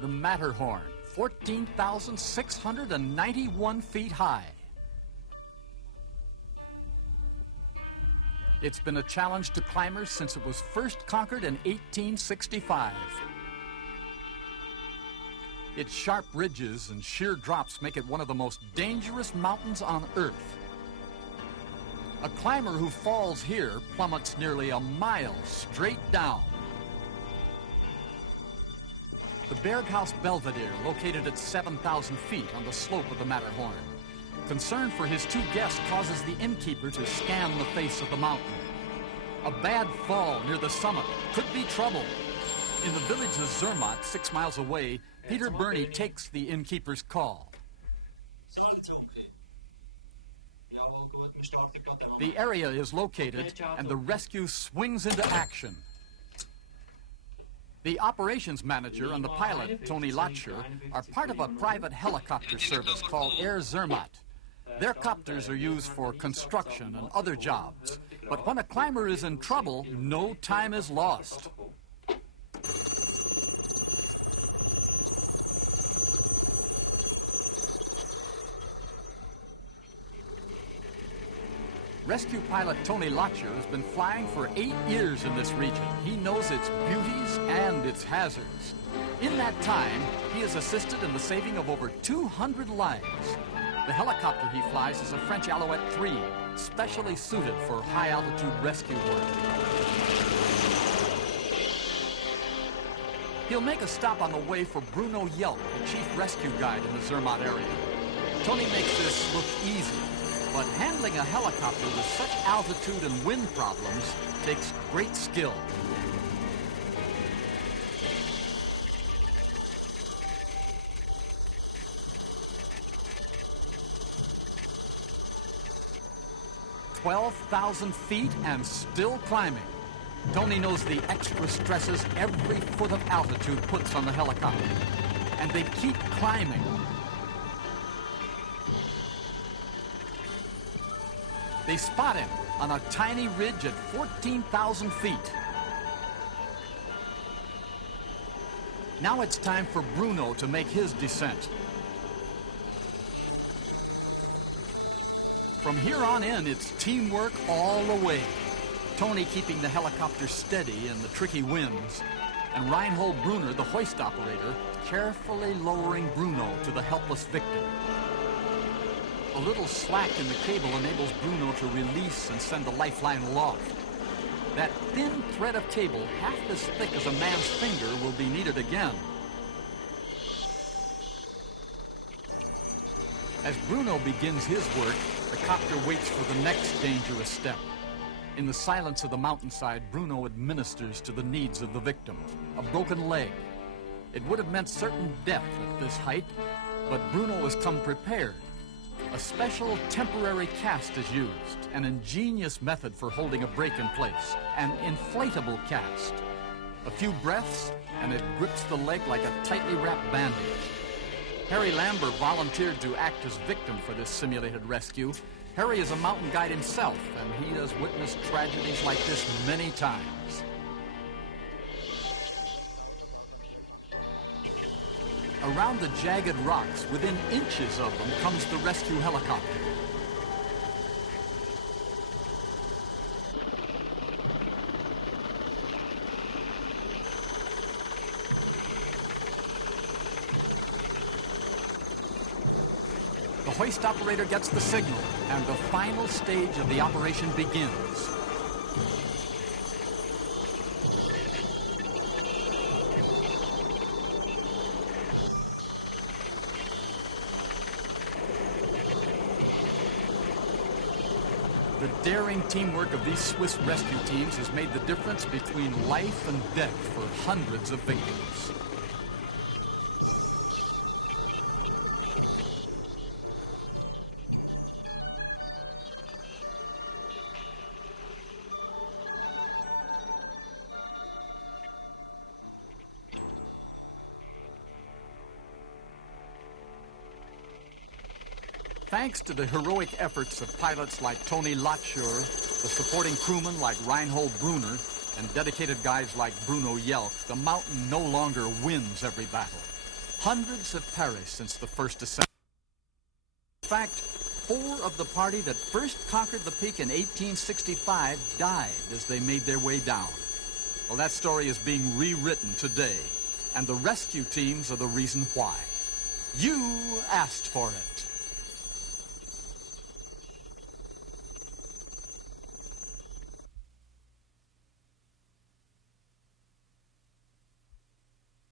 the Matterhorn, 14,691 feet high. It's been a challenge to climbers since it was first conquered in 1865. Its sharp ridges and sheer drops make it one of the most dangerous mountains on Earth. A climber who falls here plummets nearly a mile straight down. The Berghaus Belvedere, located at 7,000 feet on the slope of the Matterhorn. Concern for his two guests causes the innkeeper to scan the face of the mountain. A bad fall near the summit could be trouble. In the village of Zermatt, 6 miles away, Peter Burney takes the innkeeper's call. The area is located, and the rescue swings into action. The operations manager and the pilot, Tony Latscher, are part of a private helicopter service called Air Zermatt. Their copters are used for construction and other jobs. But when a climber is in trouble, no time is lost. Rescue pilot Tony Latscher has been flying for 8 years in this region. He knows its beauties and its hazards. In that time, he has assisted in the saving of over 200 lives. The helicopter he flies is a French Alouette 3, specially suited for high-altitude rescue work. He'll make a stop on the way for Bruno Jelk, the chief rescue guide in the Zermatt area. Tony makes this look easy. But handling a helicopter with such altitude and wind problems takes great skill. "12,000 feet and still climbing." Tony knows the extra stresses every foot of altitude puts on the helicopter. And they keep climbing. They spot him on a tiny ridge at 14,000 feet. Now it's time for Bruno to make his descent. From here on in, it's teamwork all the way. Tony keeping the helicopter steady in the tricky winds, and Reinhold Brunner, the hoist operator, carefully lowering Bruno to the helpless victim. A little slack in the cable enables Bruno to release and send the lifeline aloft. That thin thread of cable, half as thick as a man's finger, will be needed again. As Bruno begins his work, the copter waits for the next dangerous step. In the silence of the mountainside, Bruno administers to the needs of the victim. A broken leg. It would have meant certain death at this height, but Bruno has come prepared. A special temporary cast is used, an ingenious method for holding a break in place, an inflatable cast. A few breaths, and it grips the leg like a tightly wrapped bandage. Harry Lambert volunteered to act as victim for this simulated rescue. Harry is a mountain guide himself, and he has witnessed tragedies like this many times. Around the jagged rocks, within inches of them, comes the rescue helicopter. The hoist operator gets the signal, and the final stage of the operation begins. The daring teamwork of these Swiss rescue teams has made the difference between life and death for hundreds of victims. Thanks to the heroic efforts of pilots like Tony Latscher, the supporting crewmen like Reinhold Brunner, and dedicated guys like Bruno Jelk, the mountain no longer wins every battle. Hundreds have perished since the first ascent. In fact, 4 of the party that first conquered the peak in 1865 died as they made their way down. Well, that story is being rewritten today, and the rescue teams are the reason why. You asked for it.